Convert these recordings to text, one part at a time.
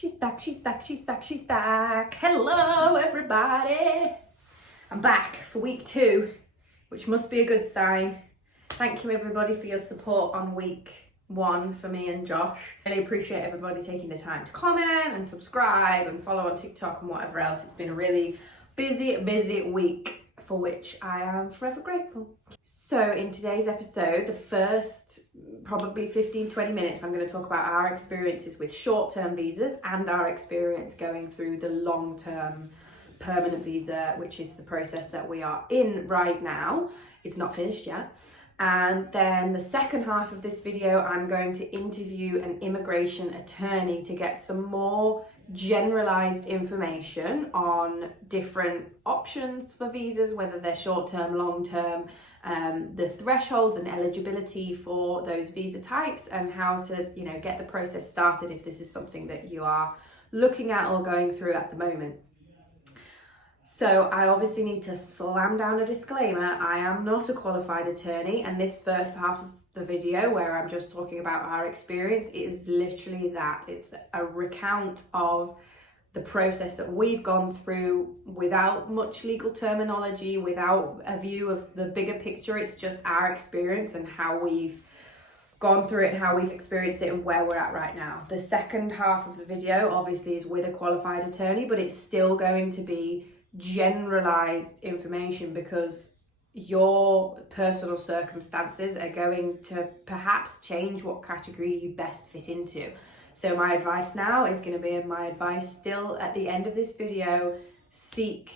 She's back, she's back, she's back, she's back. Hello, everybody. I'm back for week 2, which must be a good sign. Thank you, everybody, for your support on week 1 for me and Josh. Really appreciate everybody taking the time to comment and subscribe and follow on TikTok and whatever else. It's been a really busy week, for which I am forever grateful. So in today's episode, the first probably 15-20 minutes, I'm going to talk about our experiences with short-term visas and our experience going through the long-term permanent visa, which is the process that we are in right now. It's not finished yet. And then the second half of this video, I'm going to interview an immigration attorney to get some more generalized information on different options for visas, whether they're short-term, long-term, the thresholds and eligibility for those visa types, and how to, get the process started if this is something that you are looking at or going through at the moment. So I obviously need to slam down a disclaimer. I am not a qualified attorney, and this first half of the video where I'm just talking about our experience is literally that. It's a recount of the process that we've gone through without much legal terminology, without a view of the bigger picture. It's just our experience and how we've gone through it and how we've experienced it and where we're at right now. The second half of the video obviously is with a qualified attorney, but it's still going to be generalized information because your personal circumstances are going to perhaps change what category you best fit into. So my advice now is going to be, and my advice still at the end of this video, seek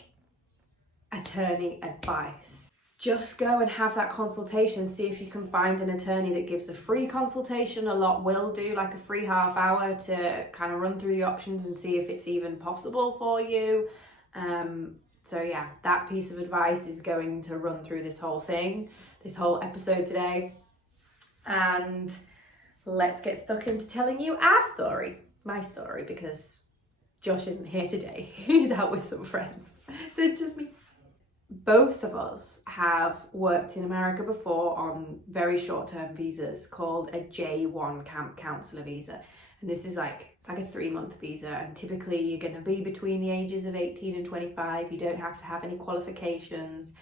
attorney advice. Just go and have that consultation. See if you can find an attorney that gives a free consultation. A lot will do like a free half hour to kind of run through the options and see if it's even possible for you. So yeah, that piece of advice is going to run through this whole thing, this whole episode today. And let's get stuck into telling you our story, my story, because Josh isn't here today. He's out with some friends. So it's just me. Both of us have worked in America before on very short-term visas called a J1 camp counselor visa. And this is it's like a 3-month visa, and typically you're going to be between the ages of 18 and 25. You don't have to have any qualifications.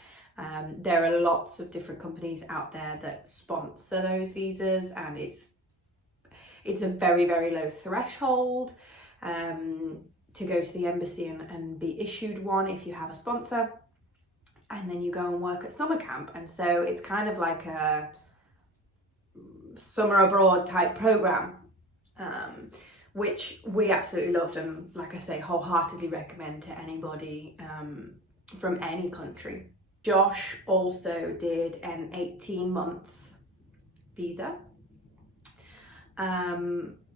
There are lots of different companies out there that sponsor those visas, and it's a very, very low threshold to go to the embassy and be issued one if you have a sponsor. And then you go and work at summer camp. And so it's kind of like a summer abroad type program, which we absolutely loved, and like I say, wholeheartedly recommend to anybody from any country. Josh also did an 18-month visa.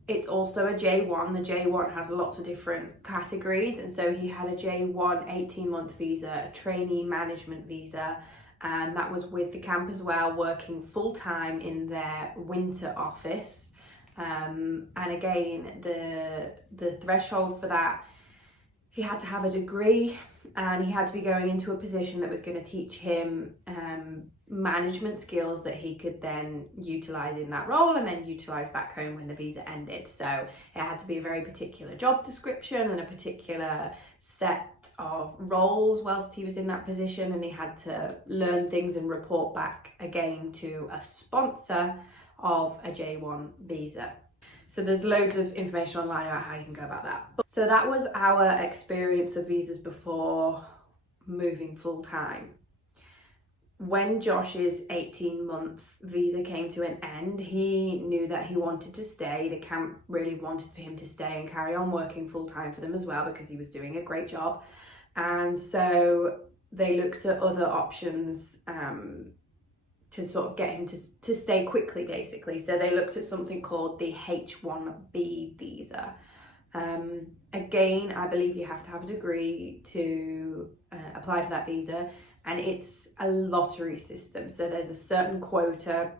It's also a J1. The J1 has lots of different categories, and so he had a J1 18-month visa, a trainee management visa, and that was with the camp as well, working full-time in their winter office. And again, the threshold for that, he had to have a degree, and he had to be going into a position that was going to teach him management skills that he could then utilize in that role and then utilize back home when the visa ended. So it had to be a very particular job description and a particular set of roles whilst he was in that position, and he had to learn things and report back again to a sponsor of a J1 visa. So there's loads of information online about how you can go about that. So that was our experience of visas before moving full time. When Josh's 18-month visa came to an end, he knew that he wanted to stay. The camp really wanted for him to stay and carry on working full time for them as well, because he was doing a great job. And so they looked at other options to sort of get him to stay quickly, basically. So they looked at something called the H1B visa. Again, I believe you have to have a degree to apply for that visa, and it's a lottery system. So there's a certain quota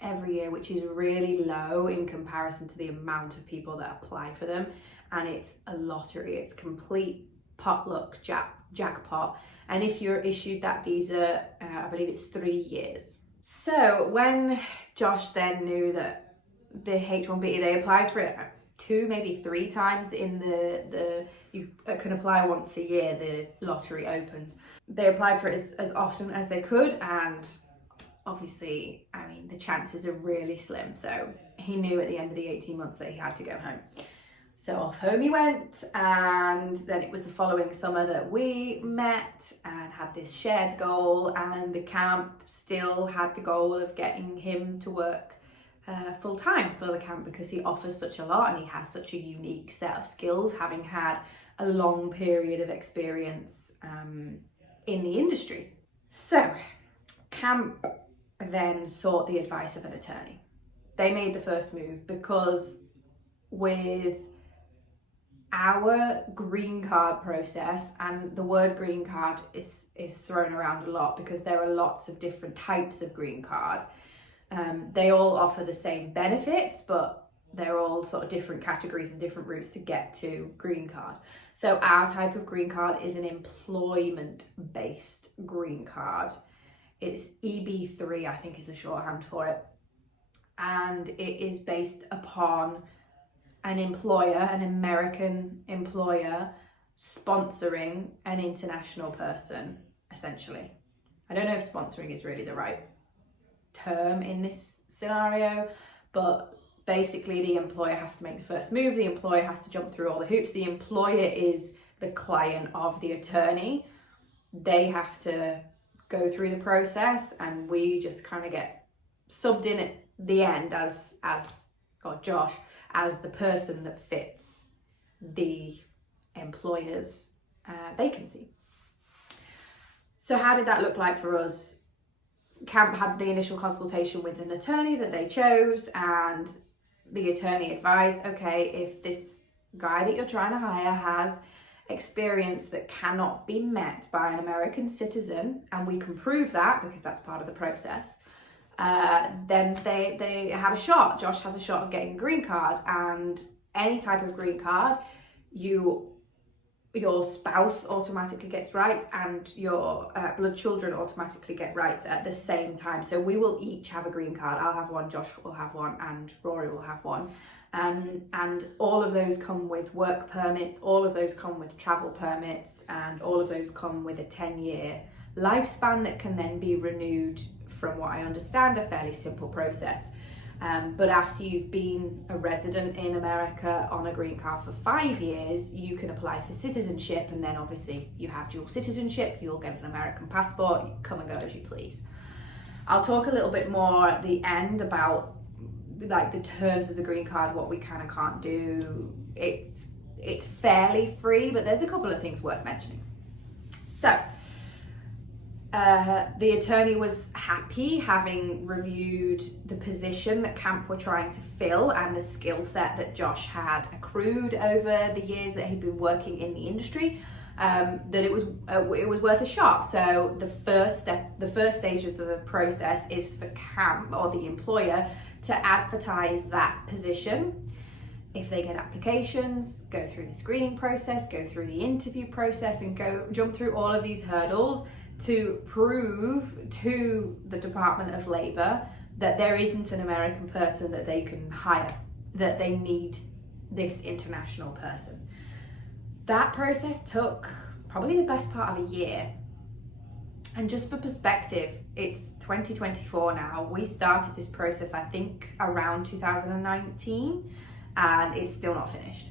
every year, which is really low in comparison to the amount of people that apply for them. And it's a lottery. It's complete potluck jackpot. And if you're issued that visa, I believe it's 3 years. So when Josh then knew that the H1B, they applied for it 2, maybe 3 times in the you can apply once a year, the lottery opens. They applied for it as often as they could, and obviously, I mean, the chances are really slim. So he knew at the end of the 18 months that he had to go home. So off home he went, and then it was the following summer that we met and had this shared goal, and the camp still had the goal of getting him to work full time for the camp, because he offers such a lot and he has such a unique set of skills, having had a long period of experience in the industry. So camp then sought the advice of an attorney. They made the first move because with our green card process, and the word green card is thrown around a lot because there are lots of different types of green card. They all offer the same benefits, but they're all sort of different categories and different routes to get to green card. So our type of green card is an employment-based green card. It's EB3, I think, is the shorthand for it. And it is based upon an employer, an American employer, sponsoring an international person, essentially. I don't know if sponsoring is really the right term in this scenario, but basically the employer has to make the first move. The employer has to jump through all the hoops. The employer is the client of the attorney. They have to go through the process, and we just kind of get subbed in at the end as Josh, as the person that fits the employer's vacancy. So how did that look like for us? Camp had the initial consultation with an attorney that they chose, and the attorney advised, okay, if this guy that you're trying to hire has experience that cannot be met by an American citizen, and we can prove that because that's part of the process, then they have a shot. Josh has a shot of getting a green card, and any type of green card, your spouse automatically gets rights, and your blood children automatically get rights at the same time. So we will each have a green card. I'll have one, Josh will have one, and Rory will have one. And all of those come with work permits, all of those come with travel permits, and all of those come with a 10-year lifespan that can then be renewed, from what I understand, a fairly simple process. But after you've been a resident in America on a green card for 5 years, you can apply for citizenship, and then obviously you have dual citizenship, you'll get an American passport, you come and go as you please. I'll talk a little bit more at the end about like the terms of the green card, what we can and can't do. It's fairly free, but there's a couple of things worth mentioning. So the attorney was happy, having reviewed the position that camp were trying to fill and the skill set that Josh had accrued over the years that he'd been working in the industry, that it was worth a shot. So the first stage of the process is for camp, or the employer, to advertise that position. If they get applications, go through the screening process, go through the interview process, and jump through all of these hurdles to prove to the Department of Labor that there isn't an American person that they can hire, that they need this international person. That process took probably the best part of a year. And just for perspective, it's 2024 now. We started this process, I think, around 2019, and it's still not finished.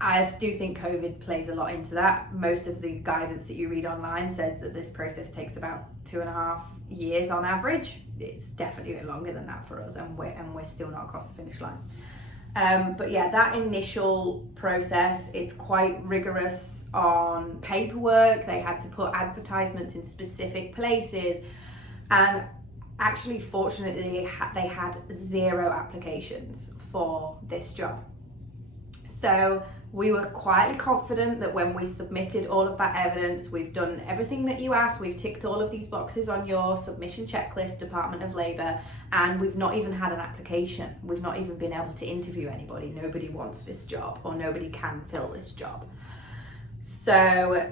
I do think COVID plays a lot into that. Most of the guidance that you read online says that this process takes about 2.5 years on average. It's definitely a bit longer than that for us, and we're still not across the finish line. But yeah, that initial process, it's quite rigorous on paperwork. They had to put advertisements in specific places, and actually, fortunately, they had 0 applications for this job. So we were quietly confident that when we submitted all of that evidence, we've done everything that you asked, we've ticked all of these boxes on your submission checklist, Department of Labor, and we've not even had an application. We've not even been able to interview anybody. Nobody wants this job, or nobody can fill this job. So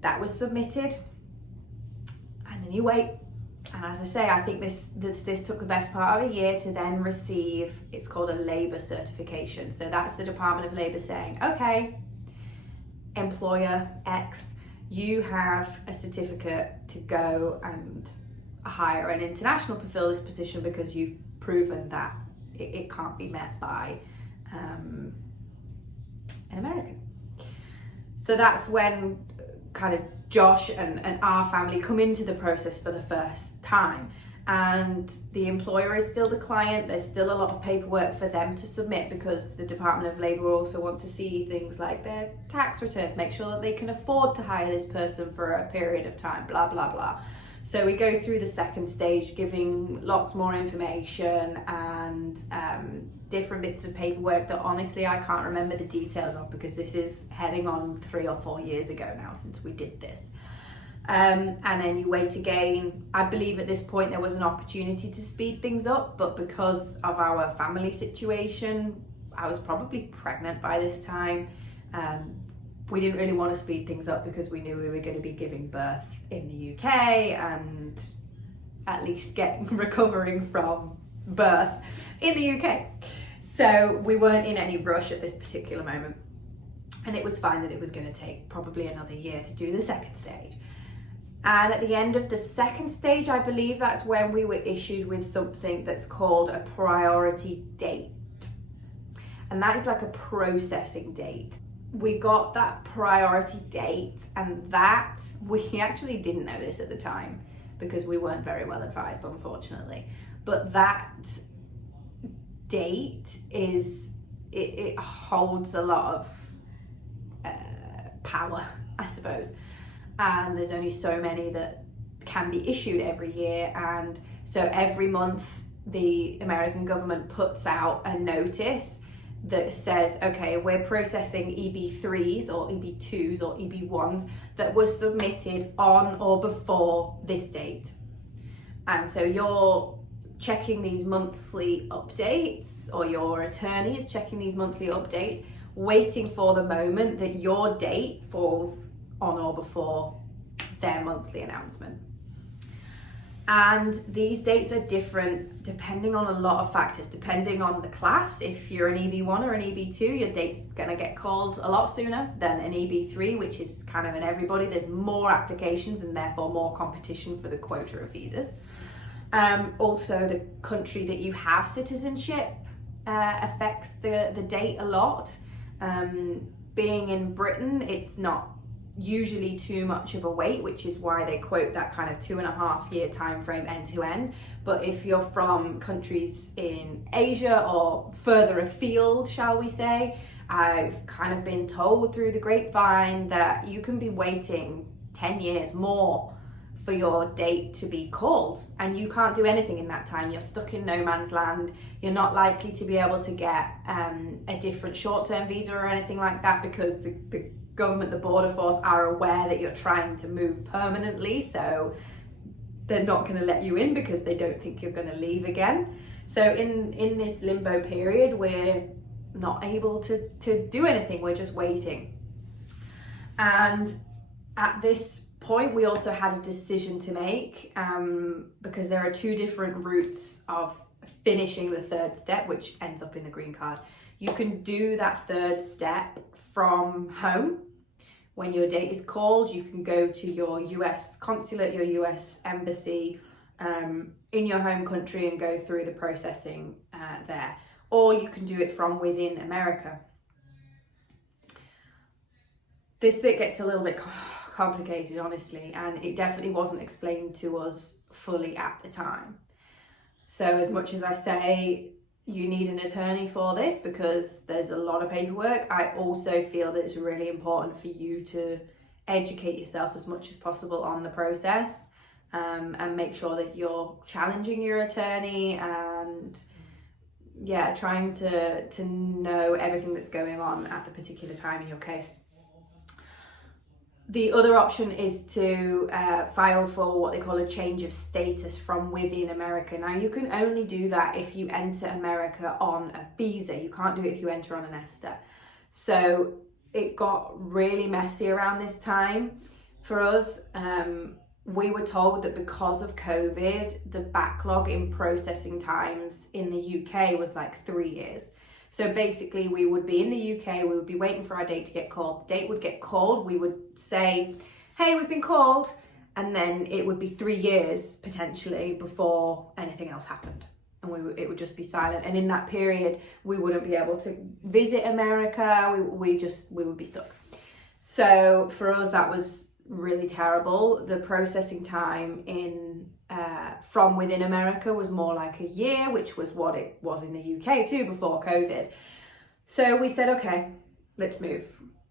that was submitted, and then you wait. And as I say, I think this took the best part of a year to then receive, it's called a labour certification. So that's the Department of Labour saying, okay, employer X, you have a certificate to go and hire an international to fill this position because you've proven that it can't be met by an American. So that's when kind of Josh and our family come into the process for the first time, and the employer is still the client. There's still a lot of paperwork for them to submit because the Department of Labour also want to see things like their tax returns, make sure that they can afford to hire this person for a period of time, blah blah blah. So we go through the second stage, giving lots more information and different bits of paperwork that honestly I can't remember the details of, because this is heading on 3 or 4 years ago now since we did this. And then you wait again. I believe at this point there was an opportunity to speed things up, but because of our family situation, I was probably pregnant by this time. We didn't really want to speed things up because we knew we were going to be giving birth in the UK and at least recovering from birth in the UK. So we weren't in any rush at this particular moment. And it was fine that it was going to take probably another year to do the second stage. And at the end of the second stage, I believe that's when we were issued with something that's called a priority date. And that is like a processing date. We got that priority date, and that, we actually didn't know this at the time because we weren't very well advised, unfortunately. But that date it holds a lot of power, I suppose. And there's only so many that can be issued every year. And so every month, the American government puts out a notice that says, okay, we're processing EB3s or EB2s or EB1s that were submitted on or before this date. And so you're checking these monthly updates, or your attorney is checking these monthly updates, waiting for the moment that your date falls on or before their monthly announcement. And these dates are different depending on a lot of factors, depending on the class. If you're an EB1 or an EB2, your date's gonna get called a lot sooner than an EB3, which is kind of an everybody. There's more applications and therefore more competition for the quota of visas. Also, the country that you have citizenship affects the date a lot. Being in Britain, it's not usually too much of a wait, which is why they quote that kind of 2.5 year time frame end to end. But if you're from countries in Asia or further afield, shall we say, I've kind of been told through the grapevine that you can be waiting 10 years more for your date to be called, and you can't do anything in that time. You're stuck in no man's land. You're not likely to be able to get a different short-term visa or anything like that, because the government, the border force, are aware that you're trying to move permanently, so they're not going to let you in because they don't think you're going to leave again. So in this limbo period, we're not able to do anything. We're just waiting. And at this point, we also had a decision to make, because there are 2 different routes of finishing the third step, which ends up in the green card. You can do that third step from home. When your date is called, you can go to your US consulate, your US embassy in your home country and go through the processing there. Or you can do it from within America. This bit gets a little bit complicated, honestly, and it definitely wasn't explained to us fully at the time. So as much as I say you need an attorney for this because there's a lot of paperwork, I also feel that it's really important for you to educate yourself as much as possible on the process, and make sure that you're challenging your attorney and trying to know everything that's going on at the particular time in your case. The other option is to file for what they call a change of status from within America. Now, you can only do that if you enter America on a visa. You can't do it if you enter on an ESTA. So it got really messy around this time for us. we were told that because of COVID, the backlog in processing times in the UK was like 3 years. So basically we would be in the UK, we would be waiting for our date to get called. The date would get called, we would say, hey, we've been called, and then it would be 3 years potentially before anything else happened. And it would just be silent. And in that period, we wouldn't be able to visit America, we would be stuck. So for us, that was really terrible. The processing time from within America was more like a year, which was what it was in the UK too before COVID. So we said, okay, let's move.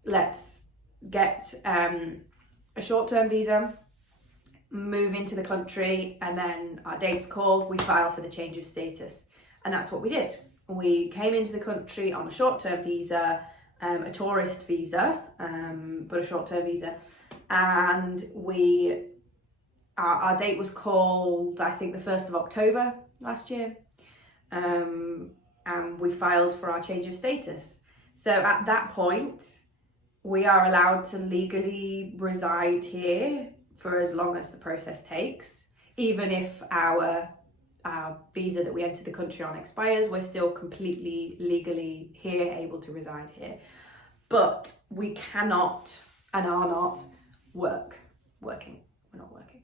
Let's get a short-term visa, move into the country, and then our date's called, we file for the change of status. And that's what we did. We came into the country on a short-term visa, a tourist visa, but a short-term visa. And our date was called, I think, the 1st of October last year. And we filed for our change of status. So at that point, we are allowed to legally reside here for as long as the process takes. Even if our visa that we entered the country on expires, we're still completely legally here, able to reside here. But we cannot and are not working. We're not working.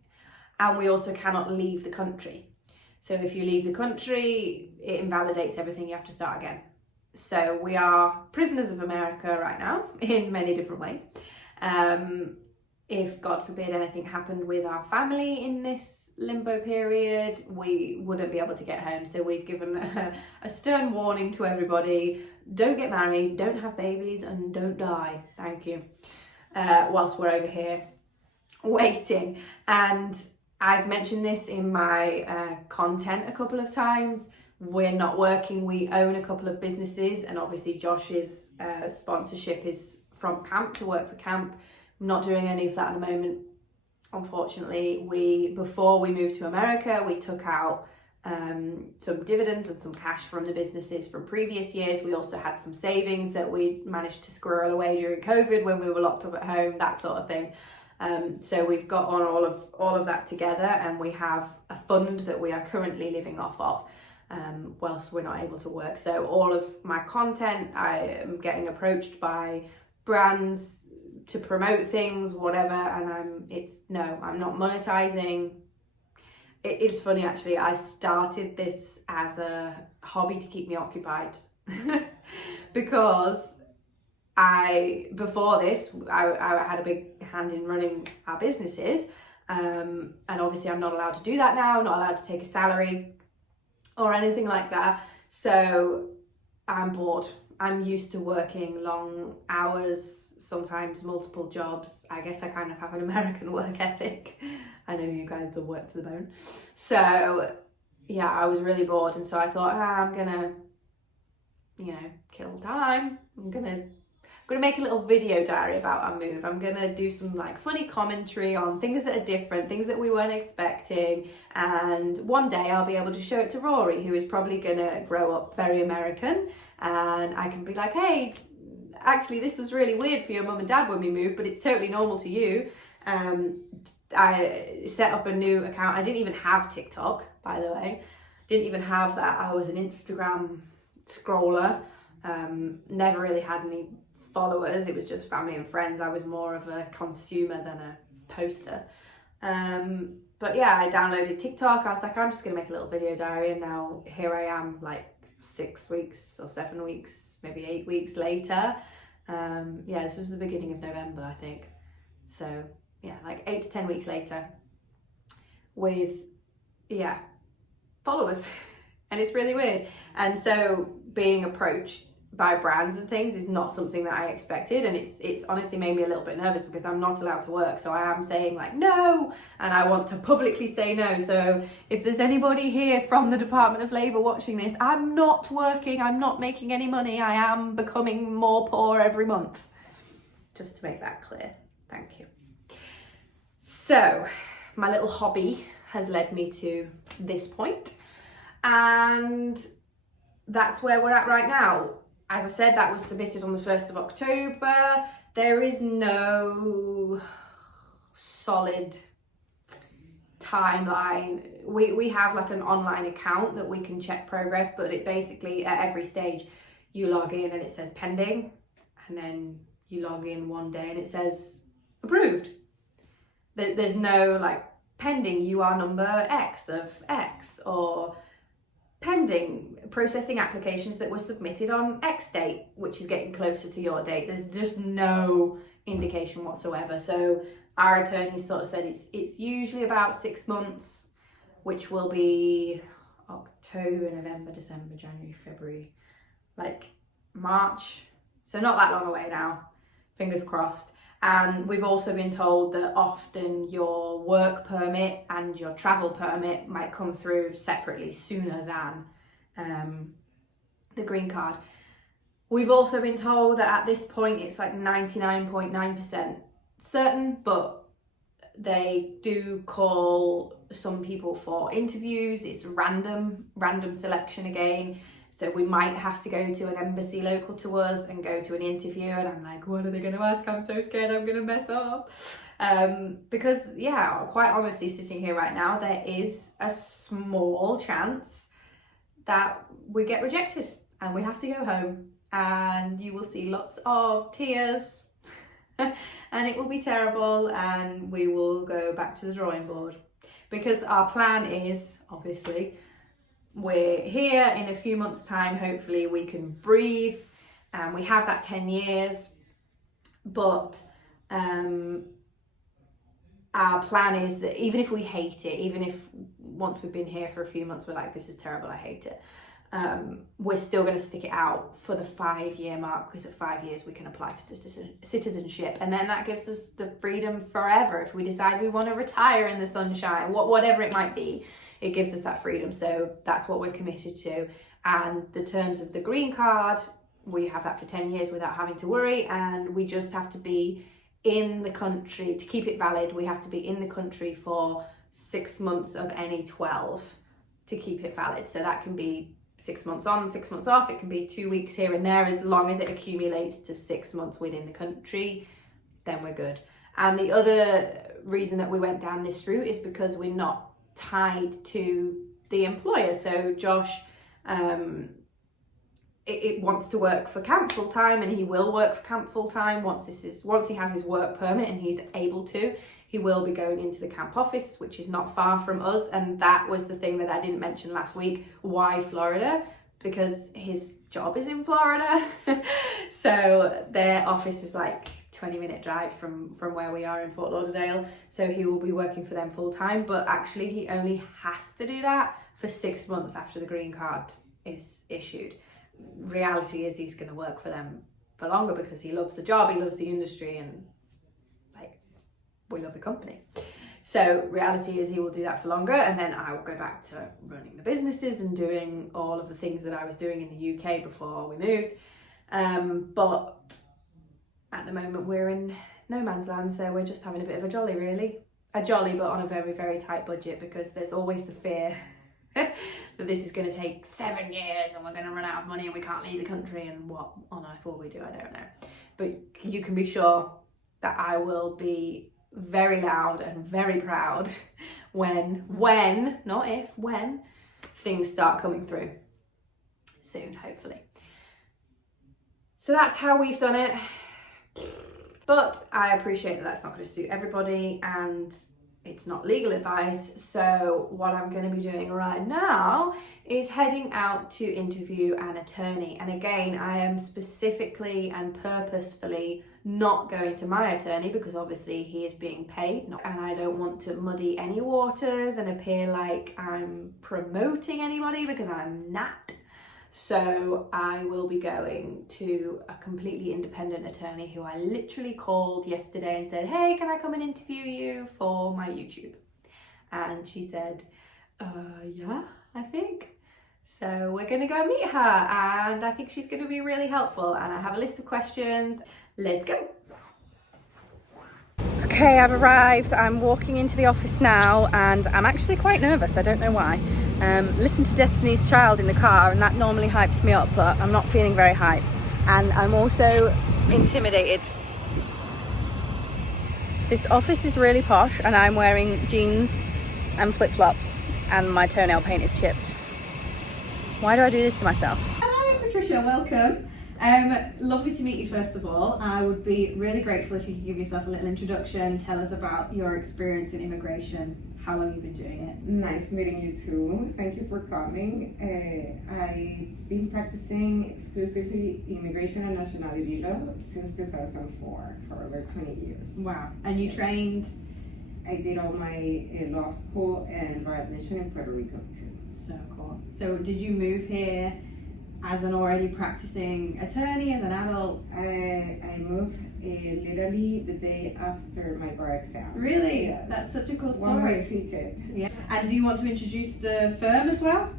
And we also cannot leave the country. So if you leave the country, it invalidates everything, you have to start again. So we are prisoners of America right now in many different ways. If God forbid anything happened with our family in this limbo period, we wouldn't be able to get home. So we've given a stern warning to everybody: don't get married, don't have babies, and don't die. Thank you. Whilst we're over here waiting. And I've mentioned this in my content a couple of times. We're not working, we own a couple of businesses, and obviously Josh's sponsorship is from camp, to work for camp. I'm not doing any of that at the moment, unfortunately. Before we moved to America, we took out some dividends and some cash from the businesses from previous years. We also had some savings that we managed to squirrel away during COVID when we were locked up at home, that sort of thing. So we've got on all of that together, and we have a fund that we are currently living off of whilst we're not able to work. So all of my content, I am getting approached by brands to promote things, whatever, and I'm not monetizing. It's funny actually, I started this as a hobby to keep me occupied because before this, I had a big hand in running our businesses, and obviously I'm not allowed to do that now. I'm not allowed to take a salary or anything like that. So I'm bored. I'm used to working long hours, sometimes multiple jobs. I guess I kind of have an American work ethic. I know you guys will work to the bone. So yeah, I was really bored, and so I thought, I'm gonna, kill time. I'm gonna make a little video diary about our move. I'm gonna do some like funny commentary on things that are different, things that we weren't expecting, and one day I'll be able to show it to Rory, who is probably gonna grow up very American, and I can be like, hey, actually this was really weird for your mum and dad when we moved, but it's totally normal to you. I set up a new account. I didn't even have TikTok, by the way. Didn't even have that. I was an Instagram scroller. Never really had any followers. It was just family and friends. I was more of a consumer than a poster. But yeah, I downloaded TikTok. I was like, I'm just gonna make a little video diary, and now here I am, like 6 weeks or 7 weeks, maybe 8 weeks later. Yeah, this was the beginning of November, I think. So yeah, like 8 to 10 weeks later with, followers. And it's really weird. And so being approached by brands and things is not something that I expected, and it's honestly made me a little bit nervous because I'm not allowed to work. So I am saying like no, and I want to publicly say no. So if there's anybody here from the Department of Labour watching this, I'm not working, I'm not making any money, I am becoming more poor every month. Just to make that clear. Thank you. So my little hobby has led me to this point, and that's where we're at right now. As I said, that was submitted on the 1st of October. There is no solid timeline. We have like an online account that we can check progress, but it basically at every stage you log in and it says pending, and then you log in one day and it says approved. There's no like pending, you are number X of X, or pending processing applications that were submitted on X date, which is getting closer to your date. There's just no indication whatsoever. So our attorney sort of said it's usually about 6 months, which will be October, November, December, January, February, like March. So not that long away now, fingers crossed. And we've also been told that often your work permit and your travel permit might come through separately sooner than the green card. We've also been told that at this point it's like 99.9% certain, but they do call some people for interviews. It's random selection again. So we might have to go to an embassy local to us and go to an interview, and I'm like, what are they going to ask? I'm so scared I'm going to mess up. Because yeah, quite honestly, sitting here right now, there is a small chance that we get rejected and we have to go home, and you will see lots of tears and it will be terrible, and we will go back to the drawing board, because our plan is, obviously, we're here in a few months' time, hopefully we can breathe, and we have that 10 years, but our plan is that even if we hate it, even if once we've been here for a few months we're like, this is terrible, I hate it, we're still going to stick it out for the 5-year mark, because at 5 years we can apply for citizenship, and then that gives us the freedom forever. If we decide we want to retire in the sunshine, whatever it might be, it gives us that freedom. So that's what we're committed to. And the terms of the green card, we have that for 10 years without having to worry, and we just have to be in the country to keep it valid. We have to be in the country for 6 months of any 12 to keep it valid. So that can be 6 months on, 6 months off. It can be 2 weeks here and there, as long as it accumulates to 6 months within the country, then we're good. And the other reason that we went down this route is because we're not tied to the employer. So Josh it wants to work for camp full time, and he will work for camp full time once he has his work permit and he's able to. He will be going into the camp office, which is not far from us, and that was the thing that I didn't mention last week. Why Florida? Because his job is in Florida. So their office is like 20-minute drive from where we are in Fort Lauderdale. So he will be working for them full time, but actually he only has to do that for 6 months after the green card is issued. Reality is he's going to work for them for longer because he loves the job, he loves the industry, and like, we love the company. So reality is he will do that for longer, and then I will go back to running the businesses and doing all of the things that I was doing in the UK before we moved. But at the moment we're in no man's land, so we're just having a bit of a jolly, really. A jolly, but on a very, very tight budget, because there's always the fear that this is going to take 7 years and we're going to run out of money and we can't leave the country, and what on earth will we do? I don't know. But you can be sure that I will be very loud and very proud when, not if, when things start coming through soon, hopefully. So that's how we've done it. But I appreciate that that's not going to suit everybody, and it's not legal advice. So what I'm going to be doing right now is heading out to interview an attorney. And again, I am specifically and purposefully not going to my attorney, because obviously he is being paid, and I don't want to muddy any waters and appear like I'm promoting anybody, because I'm not. So I will be going to a completely independent attorney who I literally called yesterday and said, hey, can I come and interview you for my YouTube? And she said, yeah, I think. So we're going to go meet her, and I think she's going to be really helpful, and I have a list of questions. Let's go. Okay, I've arrived. I'm walking into the office now, and I'm actually quite nervous. I don't know why. Listen to Destiny's Child in the car, and that normally hypes me up, but I'm not feeling very hype. And I'm also intimidated. This office is really posh, and I'm wearing jeans and flip-flops and my toenail paint is chipped. Why do I do this to myself? Hello Patricia, welcome. Lovely to meet you first of all. I would be really grateful if you could give yourself a little introduction, tell us about your experience in immigration, how long you've been doing it. Nice meeting you too. Thank you for coming. I've been practicing exclusively immigration and nationality law since 2004, for over 20 years. Wow. And you trained? I did all my law school and bar admission in Puerto Rico too. So cool. So did you move here as an already practicing attorney, as an adult? I moved literally the day after my bar exam. Really? Yes. That's such a cool story. One-way ticket. Yeah. And do you want to introduce the firm as well?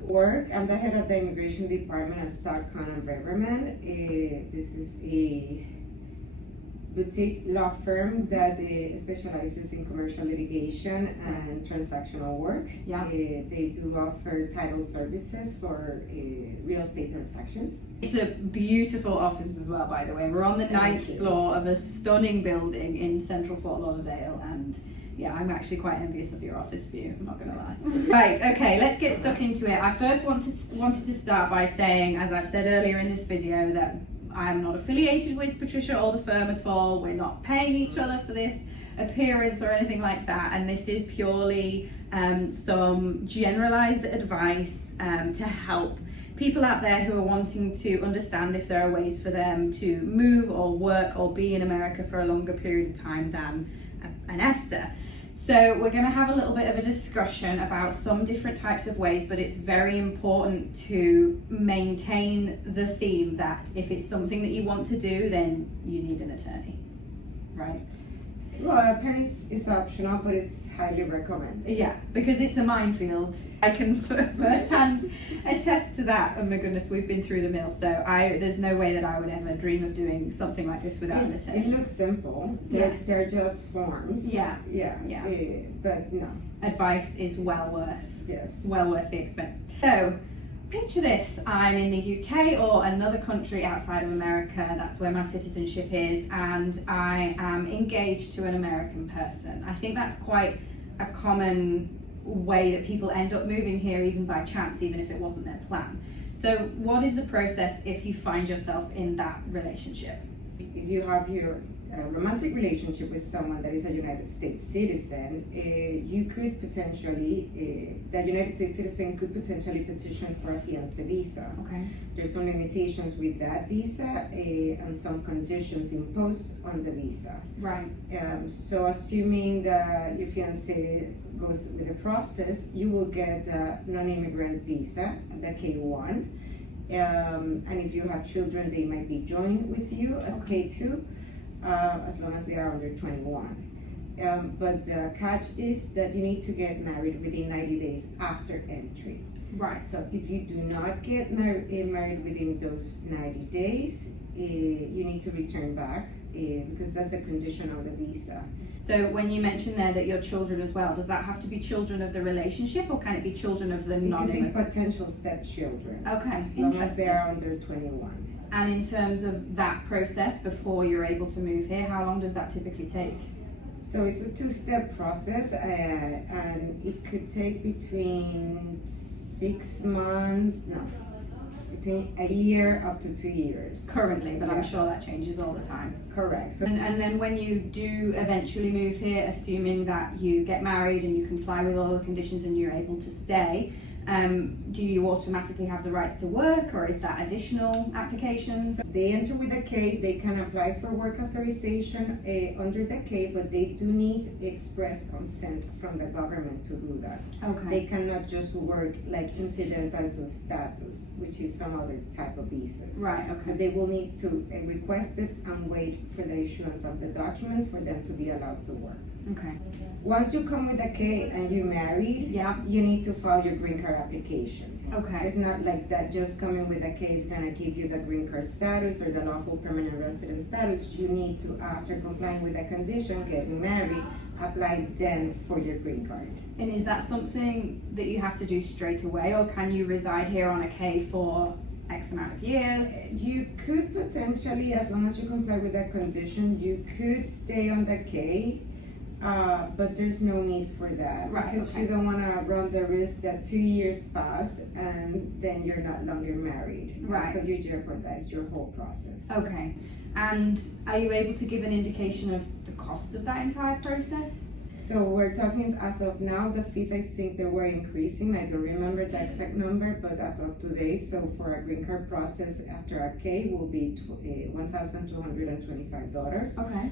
I'm the head of the immigration department at Stok Kon Braverman. This is a boutique law firm that specializes in commercial litigation and transactional work. Yeah. They do offer title services for real estate transactions. It's a beautiful office as well, by the way. We're on the 9th floor of a stunning building in central Fort Lauderdale, and yeah, I'm actually quite envious of your office view, I'm not gonna lie. Right, okay, let's get stuck into it. I first wanted to start by saying, as I've said earlier in this video, that I'm not affiliated with Patricia or the firm at all. We're not paying each other for this appearance or anything like that. And this is purely some generalized advice to help people out there who are wanting to understand if there are ways for them to move or work or be in America for a longer period of time than an Esther. So we're going to have a little bit of a discussion about some different types of ways, but it's very important to maintain the theme that if it's something that you want to do, then you need an attorney, right? Well, attorney is optional, but it's highly recommended. Yeah, because it's a minefield. I can firsthand attest to that. Oh my goodness, we've been through the mill, so there's no way that I would ever dream of doing something like this without an attorney. It looks simple. They're just forms. Yeah. But no. Advice is well worth the expense. So, picture this, I'm in the UK or another country outside of America, that's where my citizenship is, and I am engaged to an American person. I think that's quite a common way that people end up moving here, even by chance, even if it wasn't their plan. So what is the process if you find yourself in that relationship? If you have your romantic relationship with someone that is a United States citizen, you could potentially, the United States citizen could potentially petition for a fiancé visa. Okay. There's some limitations with that visa and some conditions imposed on the visa. Right. So assuming that your fiancé goes with the process, you will get a non-immigrant visa, the K1. And if you have children, they might be joined with you as K2. As long as they are under 21. But the catch is that you need to get married within 90 days after entry. Right. So if you do not get married within those 90 days, you need to return back because that's the condition of the visa. So when you mentioned there that your children as well, does that have to be children of the relationship or can it be children of the non-immigrant? It could be potential stepchildren. Okay, as long as they are under 21. And in terms of that process before you're able to move here, how long does that typically take? So it's a two-step process, and it could take between 6 months, between a year up to 2 years. Currently, but I'm sure that changes all the time. Correct. So and then when you do eventually move here, assuming that you get married and you comply with all the conditions and you're able to stay, do you automatically have the rights to work, or is that additional applications? So they enter with a K, they can apply for work authorization under the K, but they do need express consent from the government to do that. Okay. They cannot just work like incidental to status, which is some other type of visas. Right, okay. So they will need to request it and wait for the issuance of the document for them to be allowed to work. Okay. Once you come with a K and you're married, you need to file your green card application. Okay. It's not like that just coming with a K is gonna give you the green card status or the lawful permanent resident status. You need to, after complying with the condition, getting married, apply then for your green card. And is that something that you have to do straight away, or can you reside here on a K for X amount of years? You could potentially, as long as you comply with that condition, you could stay on the K But there's no need for that, Right, because okay. you don't want to run the risk that 2 years pass and then you're not longer married. Right. So you jeopardize your whole process. Okay. And are you able to give an indication of the cost of that entire process? So we're talking as of now, the fees, I think they were increasing. I don't remember the exact number, but as of today, so for a green card process after a K will be $1,225. Okay.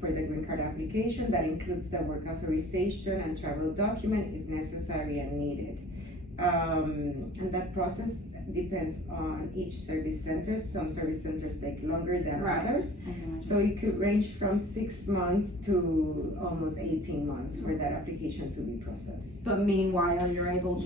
For the green card application. That includes the work authorization and travel document if necessary and needed. And that process depends on each service center. Some service centers take longer than Right. others. So it could range from 6 months to almost 18 months for that application to be processed. But meanwhile, you're able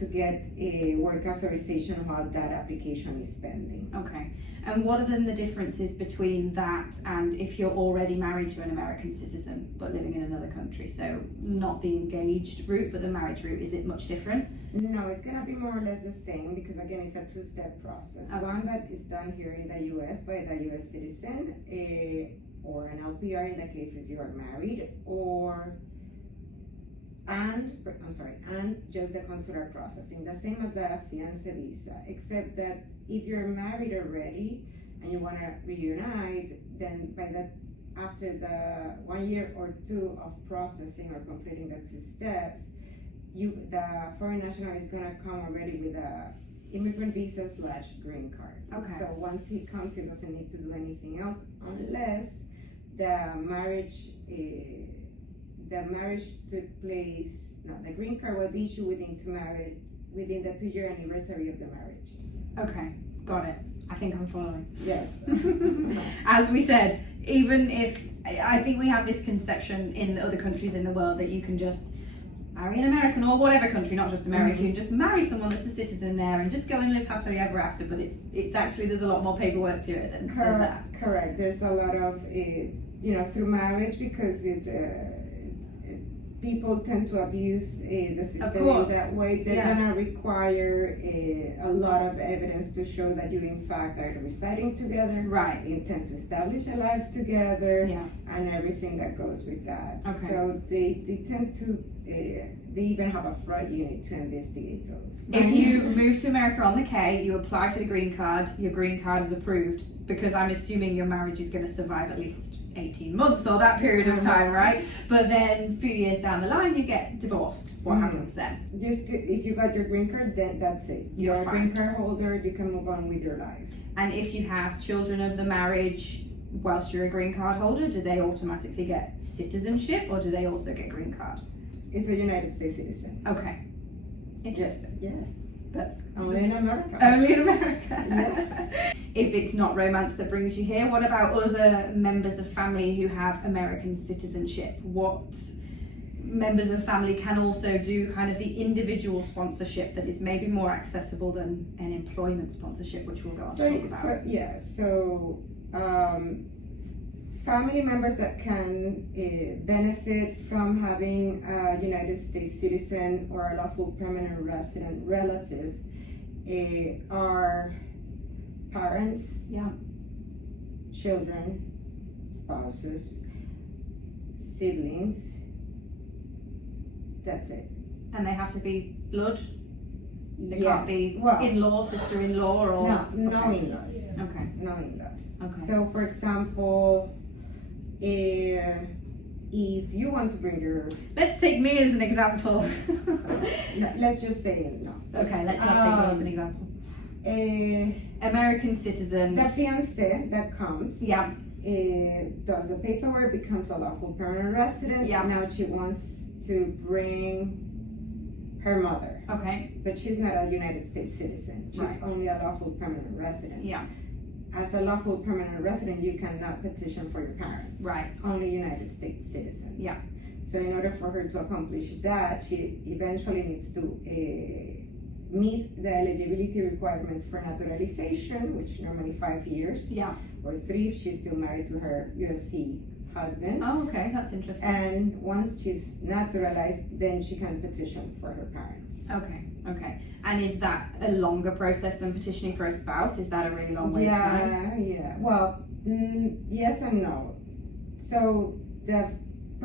to get a work authorization while that application is pending. Okay. And what are then the differences between that and if you're already married to an American citizen but living in another country? So not the engaged route, but the marriage route. Is it much different? No, it's gonna be more or less the same, because again, it's a two-step process. Okay. One that is done here in the US by the US citizen, or an LPR in the case if you are married, and just the consular processing, the same as the fiancé visa, except that if you're married already and you wanna reunite, then after the 1 year or 2 of processing or completing the 2 steps, the foreign national is gonna come already with a immigrant visa / green card. Okay. So once he comes, he doesn't need to do anything else unless the marriage took place. No, the green card was issued within the 2-year anniversary of the marriage. Okay, got it. I think I'm following. Yes. As we said, even if I think we have this conception in other countries in the world that you can just marry an American or whatever country, not just America, you can just marry someone that's a citizen there and just go and live happily ever after. But it's actually, there's a lot more paperwork to it than that. Correct. There's a lot of through marriage, because it's people tend to abuse the system in that way. They're gonna require a lot of evidence to show that you in fact are residing together, right? Intend to establish a life together, yeah, and everything that goes with that. Okay. So they tend to they even have a fraud unit to investigate those. If you move to America on the K, you apply for the green card, your green card is approved, because I'm assuming your marriage is going to survive at least 18 months or that period of time, right? But then a few years down the line, you get divorced. What happens then? Just if you got your green card, then that's it. You're a green card holder, you can move on with your life. And if you have children of the marriage whilst you're a green card holder, do they automatically get citizenship, or do they also get green card? It's a United States citizen. Okay. Interesting. Yes. That's only in America. Only in America. Yes. If it's not romance that brings you here, what about other members of family who have American citizenship? What members of family can also do kind of the individual sponsorship that is maybe more accessible than an employment sponsorship, which we'll go on to talk about? So family members that can benefit from having a United States citizen or a lawful permanent resident relative are parents, children, spouses, siblings. That's it. And they have to be blood? They Yeah. can't be Well, in-law, sister-in-law, or... no in-laws. Okay. No in-laws. Okay. So, for example, if you want to bring your... Let's take me as an example. let's just say no. Okay, let's not take me as an example. American citizen. The fiancé that comes... Yeah. Does the paperwork, becomes a lawful permanent resident. Yeah. Now she wants to bring her mother. Okay. But she's not a United States citizen. She's only a lawful permanent resident. Yeah. As a lawful permanent resident, you cannot petition for your parents. Right. It's only United States citizens. Yeah. So in order for her to accomplish that, she eventually needs to meet the eligibility requirements for naturalization, which normally 5 years. Yeah. Or 3 if she's still married to her USC husband. Oh, okay, that's interesting. And once she's naturalized, then she can petition for her parents. Okay. And is that a longer process than petitioning for a spouse? Is that a really long wait time? Yeah. Well, yes and no. So the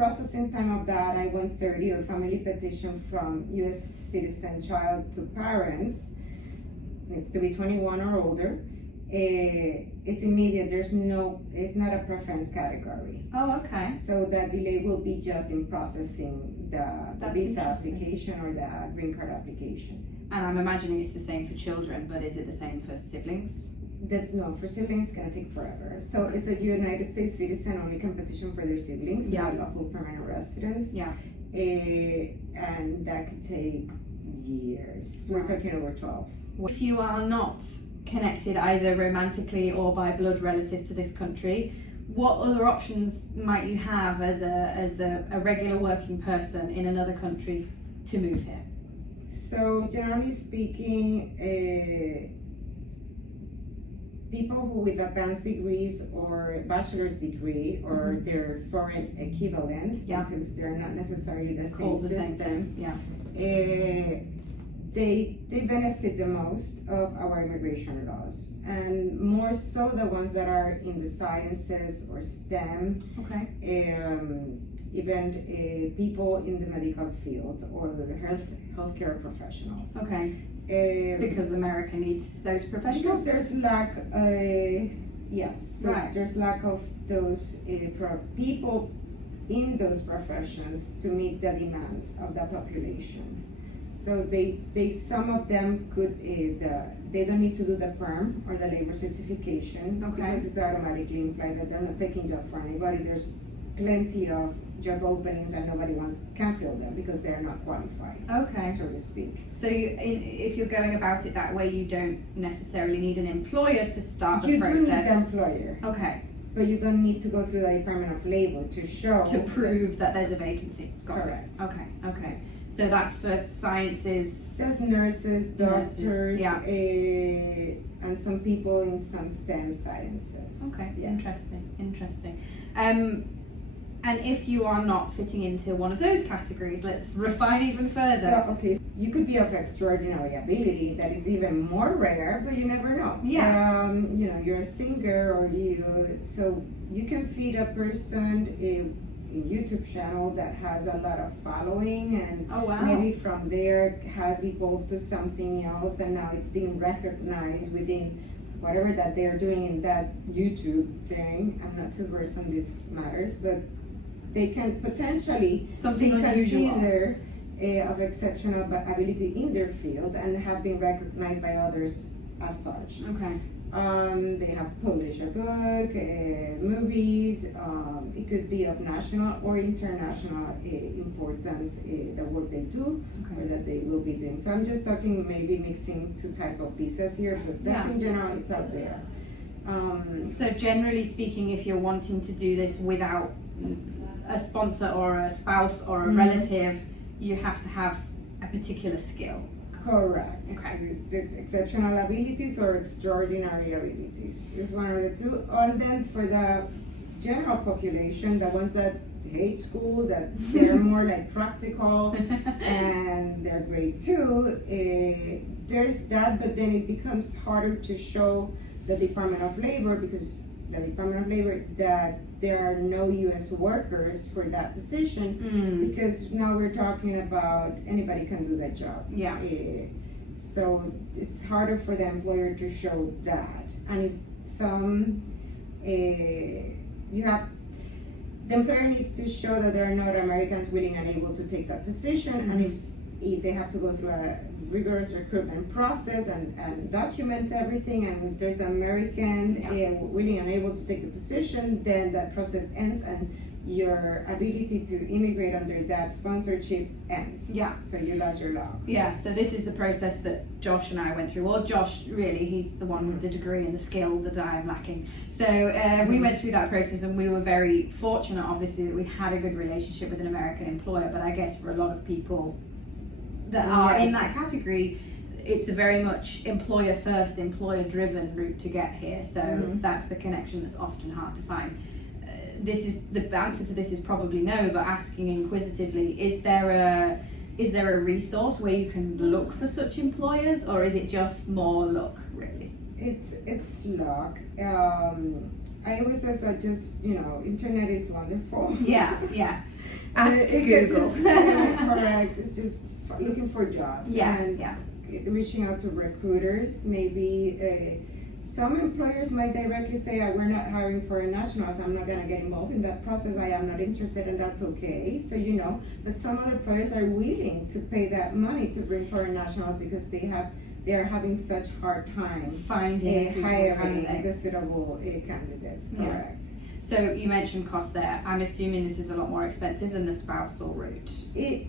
processing time of that I-130 or family petition from U.S. citizen child to parents needs to be 21 or older. It's immediate. It's not a preference category. Oh, okay. So that delay will be just in processing the That's visa interesting. application or the green card application. And I'm imagining it's the same for children, but is it the same for siblings? No, for siblings it's gonna take forever. So it's a United States citizen only can petition for their siblings, Yeah. not lawful permanent residents. Yeah. And that could take years. We're Right. talking over 12. If you are not connected either romantically or by blood relative to this country, what other options might you have as a regular working person in another country to move here? So generally speaking, people who with advanced degrees or bachelor's degree or their foreign equivalent, Yeah. because they're not necessarily the same Called the same system, thing. Yeah. they benefit the most of our immigration laws, and more so the ones that are in the sciences or STEM, Okay. even people in the medical field or the healthcare professionals. Okay. Because America needs those Because professionals. there's lack, yes, so Right. there's lack of those people in those professions to meet the demands of the population. So they some of them could they don't need to do the perm or the labor certification, Okay. because it's automatically implied that they're not taking job for anybody. There's plenty of job openings and nobody can fill them because they're not qualified, Okay. so to speak. So if you're going about it that way, you don't necessarily need an employer to start the You do need process. the employer, Okay. but you don't need to go through the Department of Labor to show To prove that there's a vacancy. Got it. Correct. Okay. Okay. So that's for sciences. There's nurses, doctors, yeah. And some people in some STEM sciences. Okay. Yeah. Interesting. And if you are not fitting into one of those categories, let's refine even further. So, okay, you could be of extraordinary ability that is even more rare, but you never know. Yeah. You're a singer so you can feed a person a YouTube channel that has a lot of following, and Oh wow. maybe from there has evolved to something else, and now it's being recognized within whatever that they're doing in that YouTube thing. I'm not too versed on these matters, but they can potentially Something be unusual. considered of exceptional ability in their field and have been recognized by others as such. Okay. They have published a book, movies. It could be of national or international importance, the work they do or that they will be doing. So I'm just talking maybe mixing two type of visas here, but that's Yeah. in general, it's out there. So generally speaking, if you're wanting to do this without a sponsor or a spouse or a relative, you have to have a particular skill. Correct. Okay. It's exceptional abilities or extraordinary abilities. It's one of the two. And then for the general population, the ones that hate school, that they're more like practical and they're great too, there's that, but then it becomes harder to show the Department of Labor, because the Department of Labor that there are no U.S. workers for that position, because now we're talking about anybody can do that job. Yeah. So it's harder for the employer to show that. And if the employer needs to show that there are not Americans willing and able to take that position, and if they have to go through a rigorous recruitment process and document everything, and if there's an American willing and able to take the position, then that process ends and your ability to immigrate under that sponsorship ends. Yeah. So you lost your log. Yeah, so this is the process that Josh and I went through. Well, Josh, really, he's the one with the degree and the skill that I am lacking. So we went through that process, and we were very fortunate, obviously, that we had a good relationship with an American employer. But I guess for a lot of people that are in that category, it's a very much employer first, employer driven route to get here. So that's the connection that's often hard to find. The answer to this is probably no, but asking inquisitively, is there a resource where you can look for such employers, or is it just more luck, really? It's luck. I always say that just, internet is wonderful. Yeah. Ask It Google. Just, correct. It's just looking for jobs. And reaching out to recruiters. Maybe some employers might directly say, we're not hiring for nationals. I'm not going to get involved in that process. I am not interested, and that's okay. So, but some other employers are willing to pay that money to bring foreign nationals because they are having such hard time finding hiring the suitable candidates. Correct. So you mentioned cost there. I'm assuming this is a lot more expensive than the spousal route. It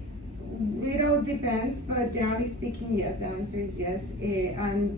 all depends, but generally speaking, yes. The answer is yes.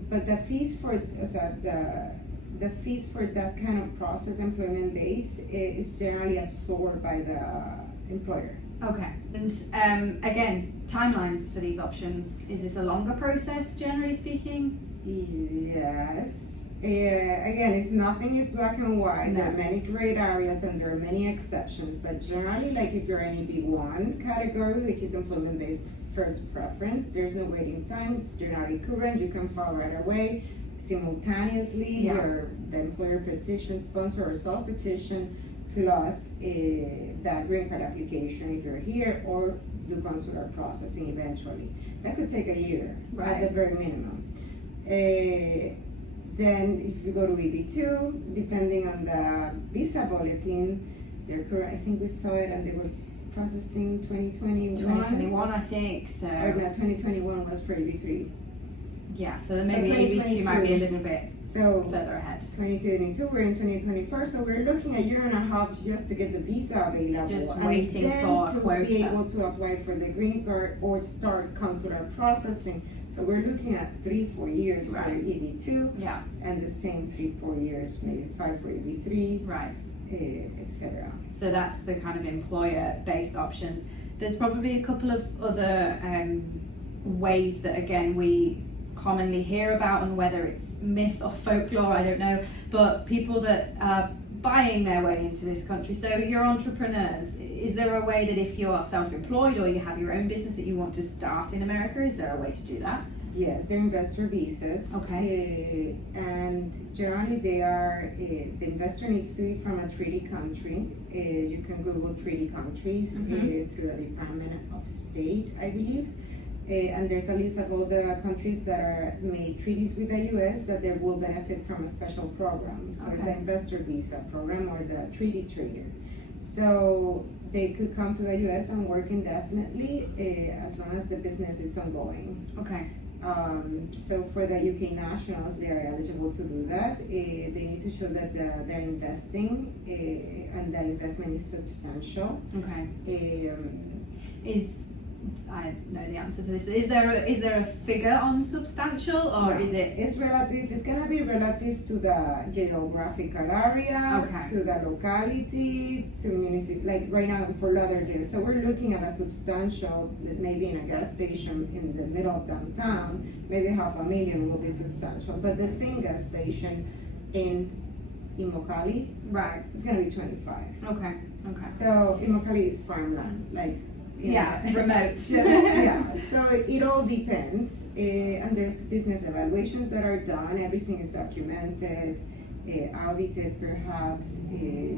But the fees for the fees for that kind of process, employment base, is generally absorbed by the employer. Okay. And again, timelines for these options. Is this a longer process, generally speaking? Yes. Again, nothing is black and white. No. There are many gray areas and there are many exceptions, but generally, like if you're in EB1 category, which is employment-based first preference, there's no waiting time. It's generally current. You can file right away, simultaneously. The employer petition, sponsor or self-petition, plus the green card application if you're here, or the consular processing eventually. That could take a year at the very minimum. Then if you go to EB2, depending on the visa bulletin, I think we saw it and they were processing 2021. 2021, I think, so. Or no, 2021 was for EB3. Yeah, so then maybe EB2 might be a little bit further ahead. 2022, we're in 2024, so we're looking at a year and a half just to get the visa available. Just waiting for a quota. To be able to apply for the green card or start consular processing. So we're looking at 3-4 years for EB2. Yeah. And the same 3-4 years, maybe 5 for EB3. Right. Etc. So that's the kind of employer-based options. There's probably a couple of other ways that, again, we commonly hear about, and whether it's myth or folklore, I don't know, but people that are buying their way into this country. So you're entrepreneurs. Is there a way that if you're self-employed or you have your own business that you want to start in America, is there a way to do that? Yes, they're investor visas. Okay. And generally they are, the investor needs to be from a treaty country. You can Google treaty countries through the Department of State, I believe. And there's a list of all the countries that are made treaties with the U.S. that they will benefit from a special program. So the investor visa program or the treaty trader. So they could come to the U.S. and work indefinitely as long as the business is ongoing. Okay. So for the UK nationals, they are eligible to do that. They need to show that they're investing and the investment is substantial. Okay. I know the answer to this, but is there a figure on substantial, or is it? It's relative. It's gonna be relative to the geographical area, to the locality, to municipality. Like right now in Fort Lauderdale, so we're looking at a substantial, maybe in a gas station in the middle of downtown, maybe $500,000 will be substantial. But the same gas station in Immokalee, it's gonna be 25. Okay. So Immokalee is farmland, like. Remote. So it all depends, and there's business evaluations that are done. Everything is documented, audited perhaps. The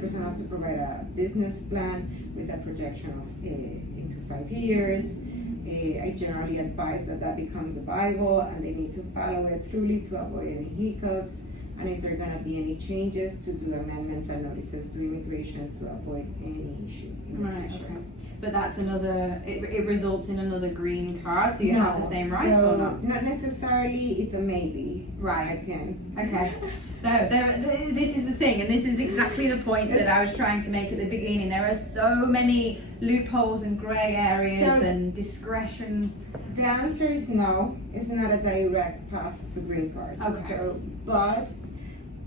person have to provide a business plan with a projection of into 5 years. I generally advise that becomes a Bible, and they need to follow it thoroughly to avoid any hiccups. And if there are going to be any changes, to do amendments and notices to immigration to avoid any issue. Okay. But that's another, it results in another green card, so you have the same rights or not? Not necessarily, it's a maybe. Right. Again. Okay. No, this is the thing, and this is exactly the point that I was trying to make at the beginning. There are so many loopholes and grey areas and discretion. The answer is no. It's not a direct path to green cards. Okay. But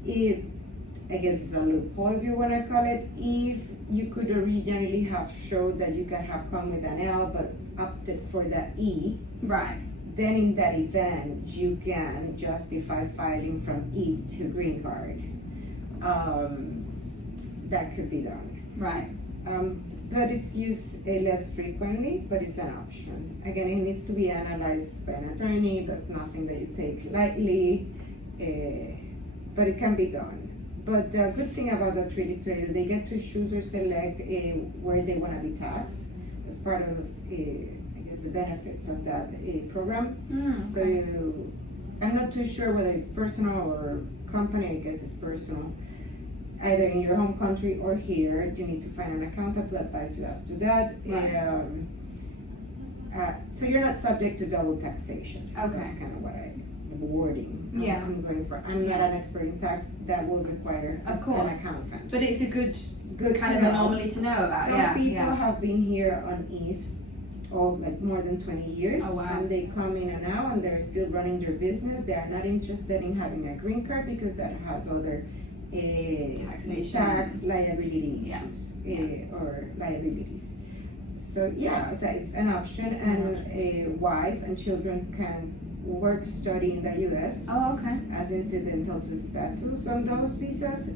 I guess it's a loophole if you want to call it, if you could originally have showed that you can have come with an L but opted for the E, then in that event you can justify filing from E to green card. That could be done. But it's used less frequently, but it's an option. Again, it needs to be analyzed by an attorney. That's nothing that you take lightly, but it can be done. But the good thing about the 3D trader, they get to choose or select where they want to be taxed as part of, I guess, the benefits of that program. So I'm not too sure whether it's personal or company. I guess it's personal. Either in your home country or here, you need to find an accountant to advise you as to that. Right. So you're not subject to double taxation. Okay. That's kind of what the wording I'm going for. I'm not an expert in tax. That will require an accountant. But it's a good kind of anomaly to know about. Some people have been here on East like more than 20 years. Oh, wow. And they come in and out and they're still running their business. They are not interested in having a green card because that has other tax liability issues or liabilities. So it's an option, and a wife and children can work, study in the U.S. As incidental to status on those visas,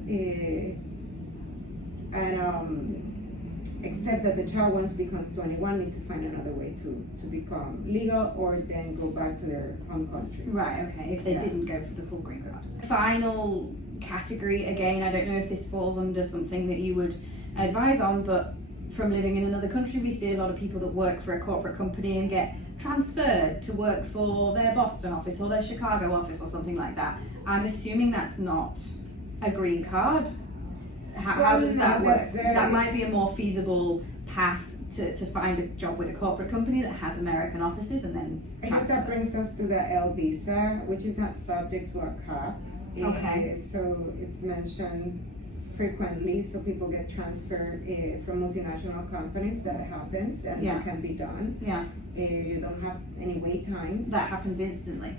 except that the child, once becomes 21, need to find another way to become legal or then go back to their home country. Right, okay, if they didn't go for the full green card. Final category, again, I don't know if this falls under something that you would advise on, but from living in another country, we see a lot of people that work for a corporate company and get transferred to work for their Boston office or their Chicago office or something like that. I'm assuming that's not a green card. How does that work? That might be a more feasible path to find a job with a corporate company that has American offices and then I guess that brings us to the L visa, which is not subject to a cap. Okay. So it's mentioned frequently, so people get transferred from multinational companies. That happens, and it can be done. Yeah. You don't have any wait times. That happens instantly.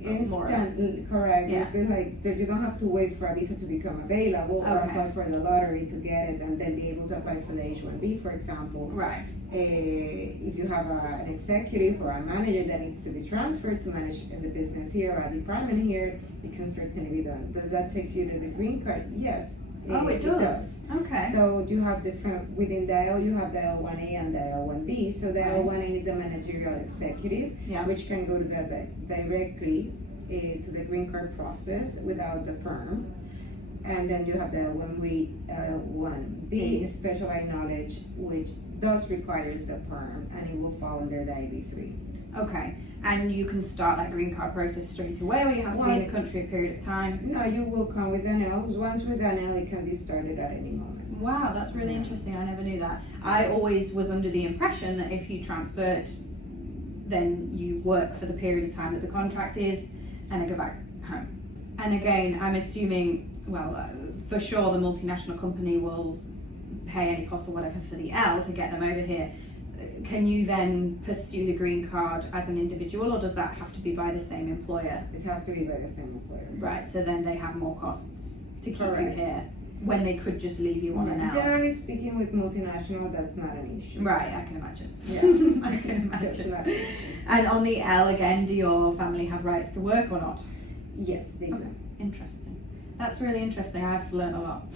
Instantly, correct. Yeah. It's like you don't have to wait for a visa to become available or apply for the lottery to get it and then be able to apply for the H-1B, for example. Right. If you have an executive or a manager that needs to be transferred to manage the business here or a department here, it can certainly be done. Does that take you to the green card? Yes. It does. Okay. So you have different, within the L, you have the L1A and the L1B. So the L1A is the managerial executive, which can go to directly to the green card process without the perm. And then you have the L1B, specialized knowledge, which does requires the perm, and it will fall under the IB3. Okay, and you can start that green card process straight away, or you have to be in the country a period of time? No, you will come with an L. Once with an L, it can be started at any moment. Wow, that's really interesting. I never knew that. I always was under the impression that if you transferred, then you work for the period of time that the contract is, and then go back home. And again, I'm assuming, for sure the multinational company will pay any cost or whatever for the L to get them over here. Can you then pursue the green card as an individual, or does that have to be by the same employer? It has to be by the same employer. Right, so then they have more costs to keep you here when they could just leave you on an L. Generally speaking, with multinational, that's not an issue. Right, I can imagine. Yeah. I can imagine. Not an issue. And on the L again, do your family have rights to work or not? Yes, they do. Interesting. That's really interesting. I've learned a lot.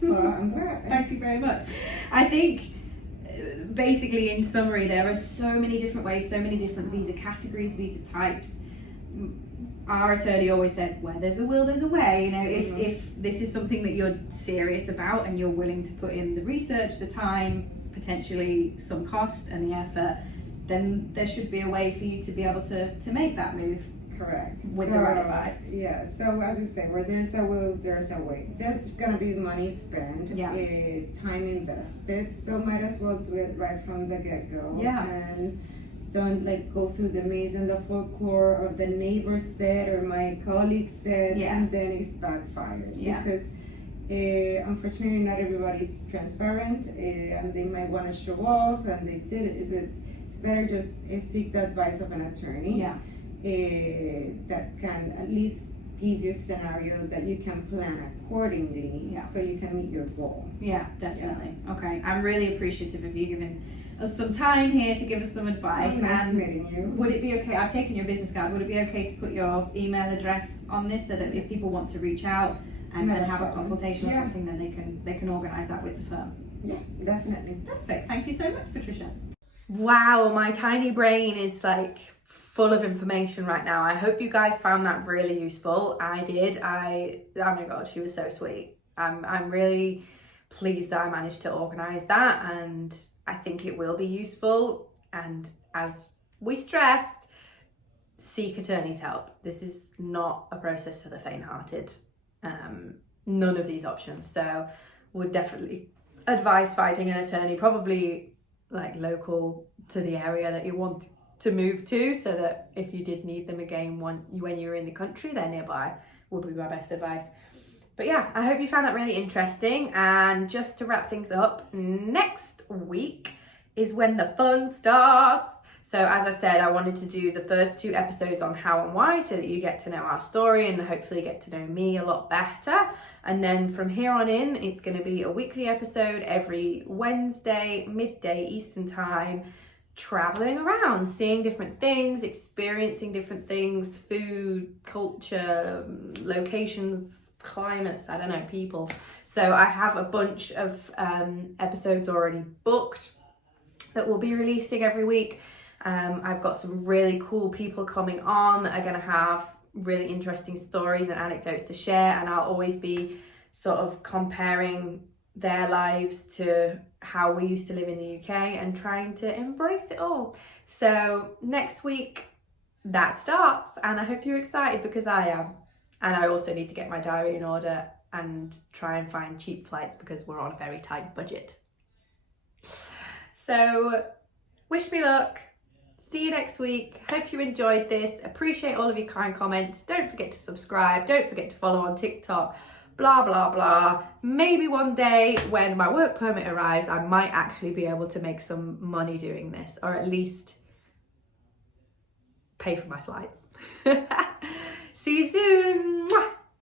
Well, I'm glad. Thank you very much. I think basically, in summary, there are so many different ways, so many different visa categories, visa types. Our attorney always said, where there's a will, there's a way. You know, if this is something that you're serious about and you're willing to put in the research, the time, potentially some cost and the effort, then there should be a way for you to be able to make that move. Correct. With the right advice. Yeah, so as you say, where there's a will, there's a way. There's going to be money spent, time invested, so might as well do it right from the get-go. Yeah. And don't go through the maze and the folklore of the neighbor said or my colleague said, and then it backfires. Yeah. Because unfortunately not everybody's transparent and they might want to show off and they did it, but it's better just seek the advice of an attorney. Yeah. That can at least give you a scenario that you can plan accordingly so you can meet your goal. Yeah, definitely. Yeah. Okay, I'm really appreciative of you giving us some time here to give us some advice. Nice meeting you. Would it be okay, I've taken your business card, would it be okay to put your email address on this so that if people want to reach out and then have a consultation or something, then they can organise that with the firm? Yeah, definitely. Perfect. Thank you so much, Patricia. Wow, my tiny brain is full of information right now. I hope you guys found that really useful. I did. Oh my god, she was so sweet. I'm really pleased that I managed to organise that, and I think it will be useful. And as we stressed, seek attorney's help. This is not a process for the faint-hearted. None of these options. So would definitely advise finding an attorney, probably like local to the area that you want to move to, so that if you did need them again when you're in the country, they're nearby, would be my best advice. But yeah, I hope you found that really interesting. And just to wrap things up, next week is when the fun starts. So as I said, I wanted to do the first 2 episodes on how and why, so that you get to know our story and hopefully get to know me a lot better. And then from here on in, it's going to be a weekly episode every Wednesday, midday Eastern time, traveling around, seeing different things, experiencing different things, food, culture, locations, climates, I don't know, people. So I have a bunch of episodes already booked that we'll be releasing every week. I've got some really cool people coming on that are going to have really interesting stories and anecdotes to share, and I'll always be sort of comparing their lives to how we used to live in the UK and trying to embrace it all. So next week that starts, and I hope you're excited, because I am. And I also need to get my diary in order and try and find cheap flights, because we're on a very tight budget. So wish me luck. See you next week. Hope you enjoyed this. Appreciate all of your kind comments. Don't forget to subscribe. Don't forget to follow on TikTok. Blah, blah, blah. Maybe one day when my work permit arrives, I might actually be able to make some money doing this, or at least pay for my flights. See you soon. Mwah!